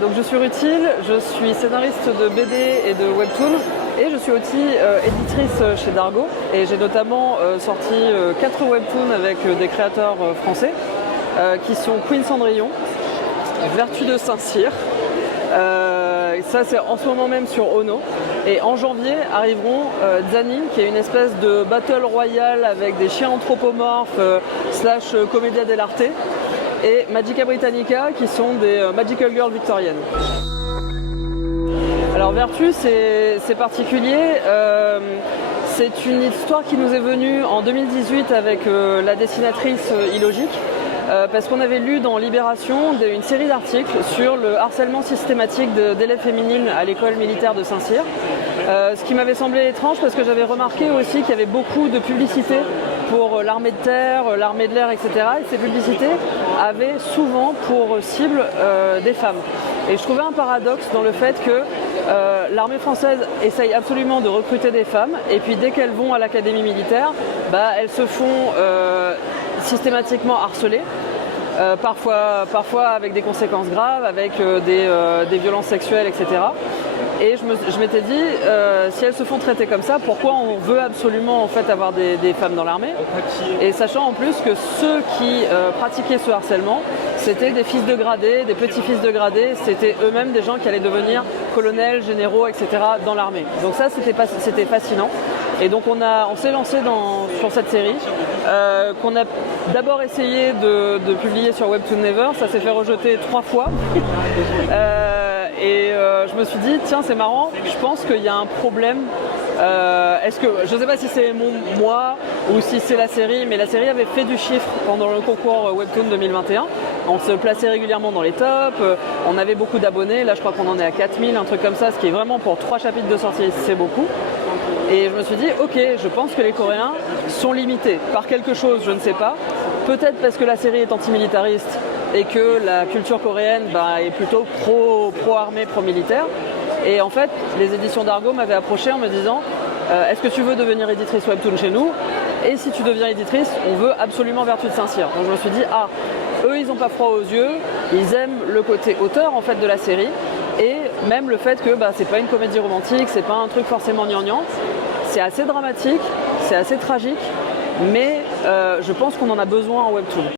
Donc je suis Rutile, je suis scénariste de BD et de webtoon et je suis aussi éditrice chez Dargo et j'ai notamment sorti 4 webtoons avec des créateurs français qui sont Queen Cendrillon, Vertu de Saint-Cyr, ça c'est en ce moment même sur Ono, et en janvier arriveront Zanin qui est une espèce de battle royale avec des chiens anthropomorphes slash commedia dell'arte, et Magica Britannica qui sont des Magical Girls victoriennes. Alors Vertu c'est particulier, c'est une histoire qui nous est venue en 2018 avec la dessinatrice Illogique, parce qu'on avait lu dans Libération une série d'articles sur le harcèlement systématique d'élèves féminines à l'école militaire de Saint-Cyr, ce qui m'avait semblé étrange parce que j'avais remarqué aussi qu'il y avait beaucoup de publicités pour l'armée de terre, l'armée de l'air, etc. Et ces publicités avaient souvent pour cible des femmes. Et je trouvais un paradoxe dans le fait que l'armée française essaye absolument de recruter des femmes, et puis dès qu'elles vont à l'académie militaire, elles se font systématiquement harceler, parfois avec des conséquences graves, avec des violences sexuelles, etc. Et je m'étais dit, si elles se font traiter comme ça, pourquoi on veut absolument en fait avoir des femmes dans l'armée? Et sachant en plus que ceux qui pratiquaient ce harcèlement, c'était des fils de gradés, des petits-fils de gradés, c'était eux-mêmes des gens qui allaient devenir colonels, généraux, etc. dans l'armée. Donc ça, c'était fascinant. Et donc on s'est lancé sur cette série, qu'on a d'abord essayé de publier sur Webtoon Never, ça s'est fait rejeter 3 fois. Je me suis dit, tiens c'est marrant, je pense qu'il y a un problème. Je ne sais pas si c'est moi ou si c'est la série, mais la série avait fait du chiffre pendant le concours Webtoon 2021. On se plaçait régulièrement dans les tops, on avait beaucoup d'abonnés, là je crois qu'on en est à 4000, un truc comme ça, ce qui est vraiment pour 3 chapitres de sortie, c'est beaucoup. Et je me suis dit, ok, je pense que les Coréens sont limités par quelque chose, je ne sais pas. Peut-être parce que la série est antimilitariste et que la culture coréenne est plutôt pro-armée, pro-militaire. Et en fait, les éditions Dargo m'avaient approché en me disant, est-ce que tu veux devenir éditrice webtoon chez nous? Et si tu deviens éditrice, on veut absolument Vertu de Saint-Cyr. Donc je me suis dit, eux ils n'ont pas froid aux yeux, ils aiment le côté auteur en fait de la série, et même le fait que c'est pas une comédie romantique, c'est pas un truc forcément gnangnan, c'est assez dramatique, c'est assez tragique, mais je pense qu'on en a besoin en webtoon.